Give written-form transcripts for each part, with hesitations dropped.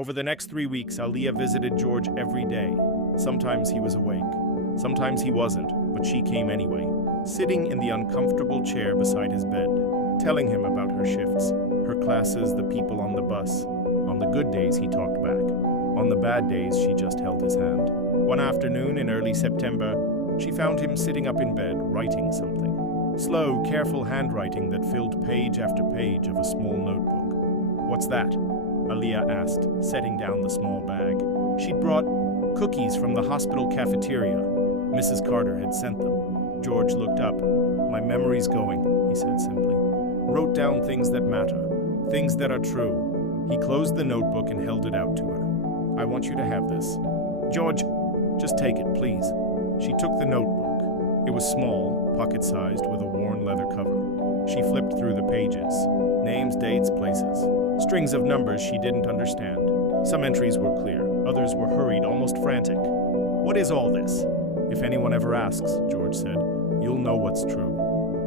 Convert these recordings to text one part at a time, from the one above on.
Over the next 3 weeks, Aaliyah visited George every day. Sometimes he was awake. Sometimes he wasn't, but she came anyway, sitting in the uncomfortable chair beside his bed, telling him about her shifts, her classes, the people on the bus. On the good days, he talked back. On the bad days, she just held his hand. One afternoon in early September, she found him sitting up in bed, writing something. Slow, careful handwriting that filled page after page of a small notebook. "What's that?" Aaliyah asked, setting down the small bag. She'd brought cookies from the hospital cafeteria. Mrs. Carter had sent them. George looked up. "My memory's going," he said simply. "Wrote down things that matter, things that are true." He closed the notebook and held it out to her. "I want you to have this." "George, just take it, please." She took the notebook. It was small, pocket-sized, with a worn leather cover. She flipped through the pages. Names, dates, places. Strings of numbers she didn't understand. Some entries were clear, others were hurried, almost frantic. "What is all this?" "If anyone ever asks," George said, "you'll know what's true."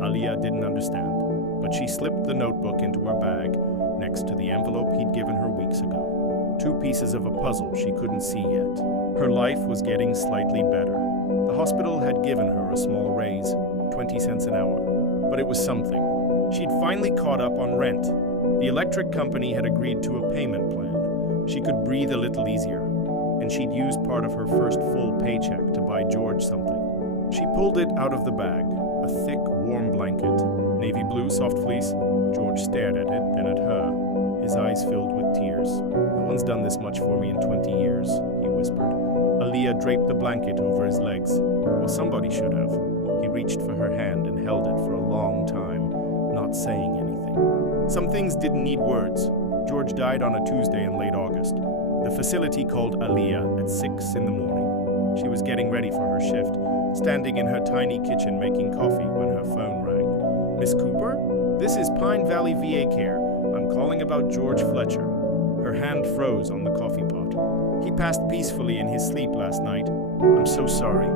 Aaliyah didn't understand, but she slipped the notebook into her bag next to the envelope he'd given her weeks ago. Two pieces of a puzzle she couldn't see yet. Her life was getting slightly better. The hospital had given her a small raise, 20 cents an hour, but it was something. She'd finally caught up on rent. The electric company had agreed to a payment plan. She could breathe a little easier, and she'd used part of her first full paycheck to buy George something. She pulled it out of the bag, a thick, warm blanket, navy blue, soft fleece. George stared at it, then at her, his eyes filled with tears. "No one's done this much for me in 20 years, he whispered. Aaliyah draped the blanket over his legs. Well, somebody should have. He reached for her hand and held it for a long time, not saying anything. Some things didn't need words. George died on a Tuesday in late August. The facility called Aaliyah at 6 in the morning. She was getting ready for her shift, standing in her tiny kitchen making coffee when her phone rang. "Miss Cooper? This is Pine Valley VA Care. I'm calling about George Fletcher." Her hand froze on the coffee pot. "He passed peacefully in his sleep last night. I'm so sorry."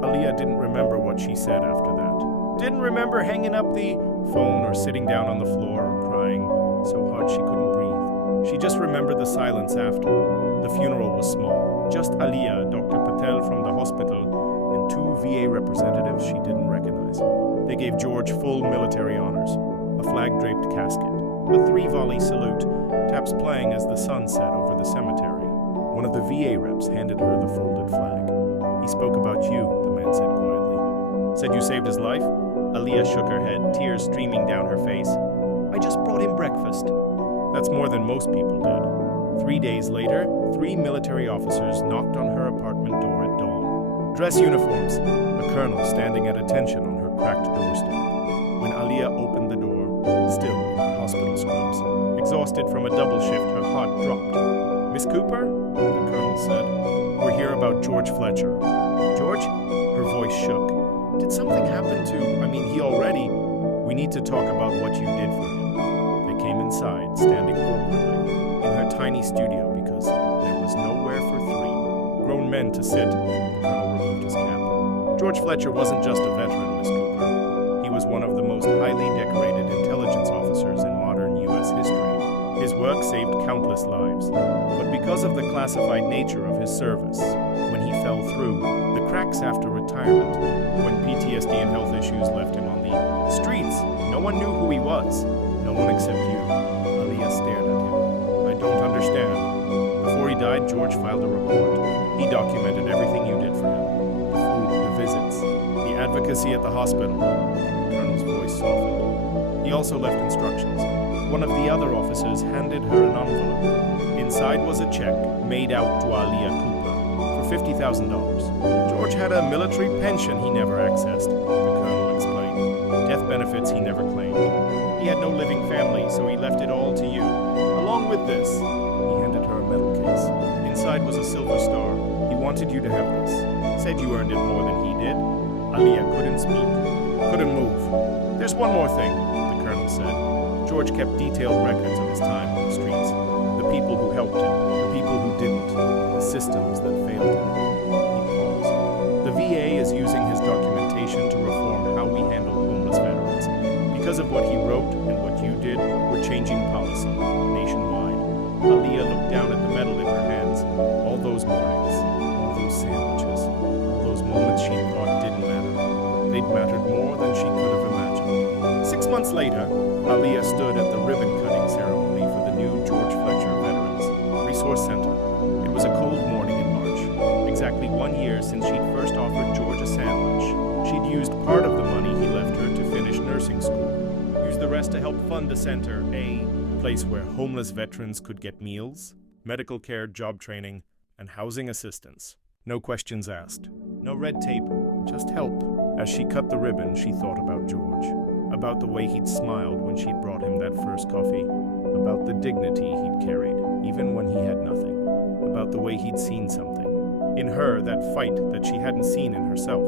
Aaliyah didn't remember what she said after that. Didn't remember hanging up the phone or sitting down on the floor or crying so hard she couldn't breathe. She just remembered the silence after. The funeral was small. Just Aaliyah, Dr. Patel from the hospital, and 2 VA representatives she didn't recognize. They gave George full military honors, a flag-draped casket, a 3-volley salute, taps playing as the sun set over the cemetery. One of the VA reps handed her the folded flag. "He spoke about you," the man said quietly. "Said you saved his life?" Aaliyah shook her head, tears streaming down her face. "I just brought him breakfast." That's more than most people did. 3 days later, 3 military officers knocked on her apartment door at dawn. Dress uniforms, a colonel standing at attention on her cracked doorstep. When Aaliyah opened the door, still in her hospital scrubs, exhausted from a double shift, her heart dropped. "Miss Cooper?" the colonel said. "We're here about George Fletcher." "George?" Her voice shook. "Did something happen to, he already... We need to talk about what you did for him." They came inside, standing awkwardly, in her tiny studio because there was nowhere for 3 grown men to sit. The colonel removed his cap. "George Fletcher wasn't just a veteran, Miss Cooper. He was one of the most highly decorated intelligence officers in modern U.S. history. His work saved countless lives, but because of the classified nature of his service, when he fell through, the cracks after retirement, when PTSD and health issues left him on the streets, no one knew who he was. No one except you." Aaliyah stared at him. "I don't understand." "Before he died, George filed a report. He documented everything you did for him. The food, the visits, the advocacy at the hospital." The colonel's voice softened. "He also left instructions. One of the other officers handed her an envelope. Inside was a check made out to Aaliyah Cooper for $50,000. George had a military pension he never accessed," the colonel explained. "Death benefits he never claimed. He had no living family, so he left it all to you. Along with this," he handed her a metal case. "Inside was a silver star. He wanted you to have this. Said you earned it more than he did." Aaliyah couldn't speak, couldn't move. "There's one more thing," the colonel said. George kept detailed records of his time on the streets, the people who helped him, the people who didn't, the systems that failed him. He paused. "The VA is using his documentation to reform how we handle homeless veterans. Because of what he wrote and what you did, we're changing policy nationwide." Aaliyah looked down at the medal in later, Aaliyah stood at the ribbon-cutting ceremony for the new George Fletcher Veterans Resource Center. It was a cold morning in March, exactly 1 year since she'd first offered George a sandwich. She'd used part of the money he left her to finish nursing school, used the rest to help fund a center, a place where homeless veterans could get meals, medical care, job training, and housing assistance. No questions asked, no red tape, just help. As she cut the ribbon, she thought about George, about the way he'd smiled when she'd brought him that first coffee, about the dignity he'd carried, even when he had nothing, about the way he'd seen something. In her, that fight that she hadn't seen in herself.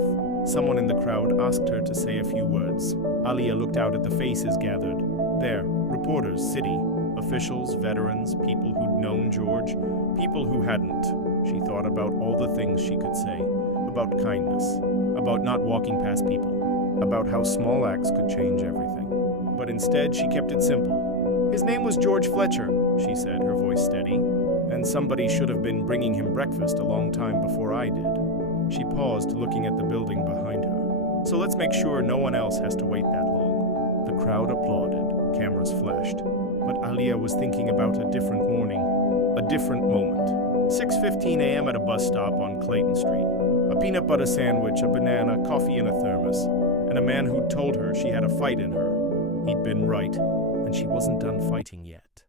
Someone in the crowd asked her to say a few words. Aaliyah looked out at the faces gathered. There, reporters, city, officials, veterans, people who'd known George, people who hadn't. She thought about all the things she could say, about kindness, about not walking past people, about how small acts could change everything. But instead, she kept it simple. His name was George Fletcher, she said, her voice steady, and somebody should have been bringing him breakfast a long time before I did. She paused, looking at the building behind her. So let's make sure no one else has to wait that long. The crowd applauded, cameras flashed. But Aaliyah was thinking about a different morning, a different moment. 6:15 a.m. at a bus stop on Clayton Street. A peanut butter sandwich, a banana, coffee in a thermos, and a man who'd told her she had a fight in her. He'd been right, and she wasn't done fighting yet.